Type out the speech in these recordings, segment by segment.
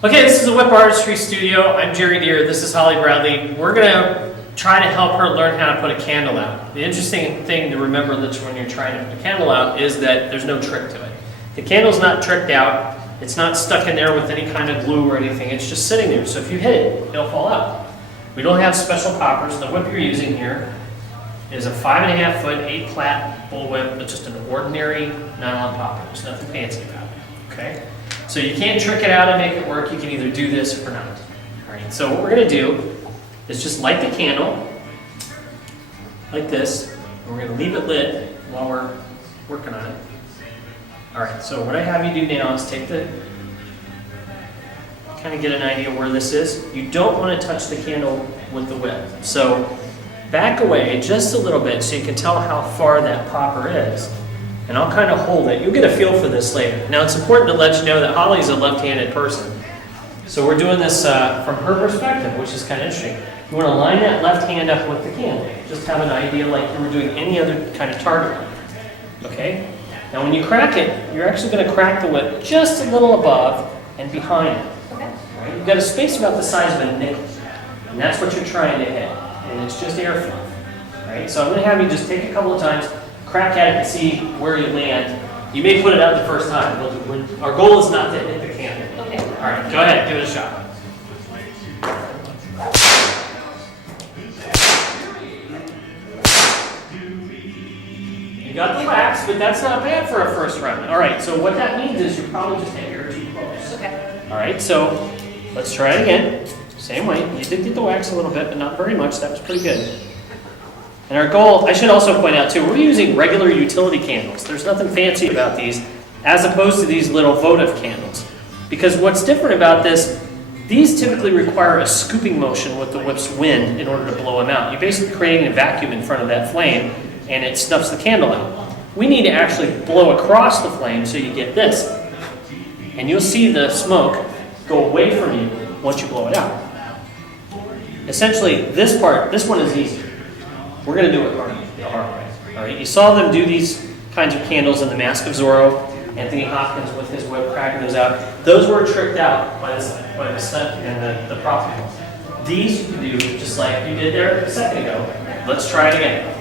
Okay, this is the Whip Artistry Studio. I'm Gery Deer. This is Holly Bradley. We're going to try to help her learn how to put a candle out. The interesting thing to remember that when you're trying to put a candle out is that there's no trick to it. The candle's not tricked out. It's not stuck in there with any kind of glue or anything. It's just sitting there. So if you hit it, it'll fall out. We don't have special poppers. The whip you're using here is a 5.5 foot, 8 plat bullwhip, but just an ordinary nylon popper. There's nothing fancy about it. Okay? So you can't trick it out and make it work. You can either do this or not. All right, so what we're going to do is just light the candle like this. And we're going to leave it lit while we're working on it. All right, so what I have you do now is kind of get an idea where this is. You don't want to touch the candle with the whip. So back away just a little bit so you can tell how far that popper is. And I'll kind of hold it. You'll get a feel for this later. Now it's important to let you know that Holly's a left-handed person. So we're doing this from her perspective, which is kind of interesting. You want to line that left hand up with the candle. Just have an idea like you were doing any other kind of target. Okay? Now when you crack it, you're actually going to crack the whip just a little above and behind it. Okay. Right? You've got a space about the size of a nickel. And that's what you're trying to hit. And it's just airflow. Right? So I'm going to have you just take a couple of times, crack at it and see where you land. You may put it out the first time. Our goal is not to hit the candle. Okay. All right, go ahead, give it a shot. You got the wax, but that's not bad for a first run. All right, so what that means is you're probably just hitting her too close. Okay. All right, so let's try it again. Same way. You did get the wax a little bit, but not very much. That was pretty good. And our goal, I should also point out too, we're using regular utility candles. There's nothing fancy about these, as opposed to these little votive candles. Because what's different about this, these typically require a scooping motion with the whip's wind in order to blow them out. You're basically creating a vacuum in front of that flame, and it snuffs the candle out. We need to actually blow across the flame so you get this. And you'll see the smoke go away from you once you blow it out. Essentially, this one is easy. We're going to do it the hard way. All right. You saw them do these kinds of candles in The Mask of Zorro. Anthony Hopkins with his whip cracking those out. Those were tricked out by the stunt and the prop people. These you can do just like you did there a second ago. Let's try it again.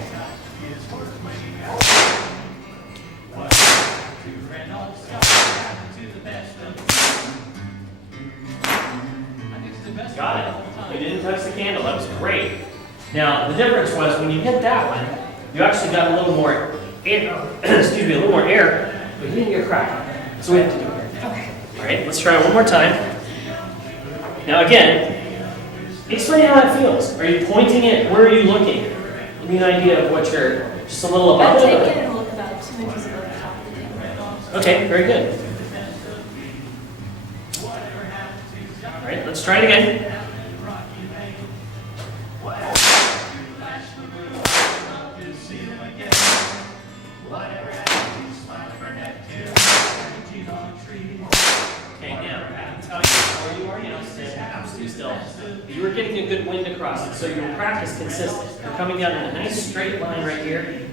Got it. You didn't touch the candle. That was great. Now, the difference was when you hit that one, you actually got a little more air, excuse me, a little more air, but you didn't get cracked. So we have to do it. Okay. All right, let's try it one more time. Now again, explain how that feels. Are you pointing it? Where are you looking? Give me an idea of what you're, just a little above it? I'm taking a look about 2 inches above the top of the candle. Okay, very good. All right, let's try it again. You were getting a good wind across it, so your crack is consistent. You're coming down in a nice straight line right here,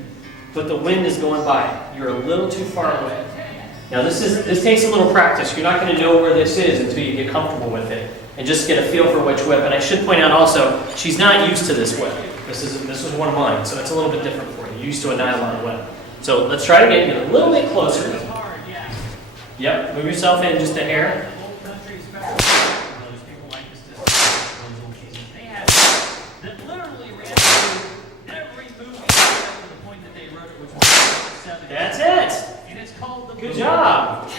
but the wind is going by. You're a little too far away. Now this takes a little practice. You're not going to know where this is until you get comfortable with it and just get a feel for which whip. And I should point out also, she's not used to this whip. This is one of mine, so it's a little bit different for you. You're used to a nylon whip. So let's try it again. Get a little bit closer. Yep, move yourself in just a hair. That's it. Good job.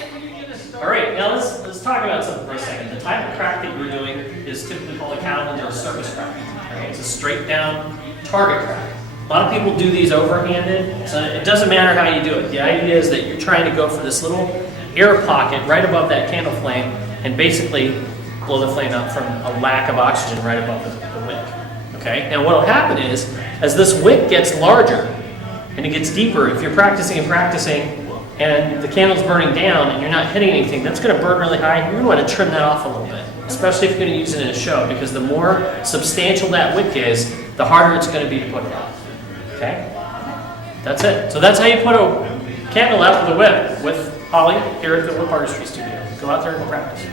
All right, now let's talk about something for a second. The type of crack that you're doing is typically called a cattleman or a circus crack. Right? It's a straight down target crack. A lot of people do these overhanded, so it doesn't matter how you do it. The idea is that you're trying to go for this little air pocket right above that candle flame and basically blow the flame out from a lack of oxygen right above the wick. Okay? Now what will happen is, as this wick gets larger, and it gets deeper, if you're practicing and the candle's burning down and you're not hitting anything, that's going to burn really high. You're going to want to trim that off a little bit, especially if you're going to use it in a show, because the more substantial that wick is, the harder it's going to be to put it out. Okay? That's it. So that's how you put a candle out with a whip with Holly here at the Whip Artistry Studio. Go out there and practice.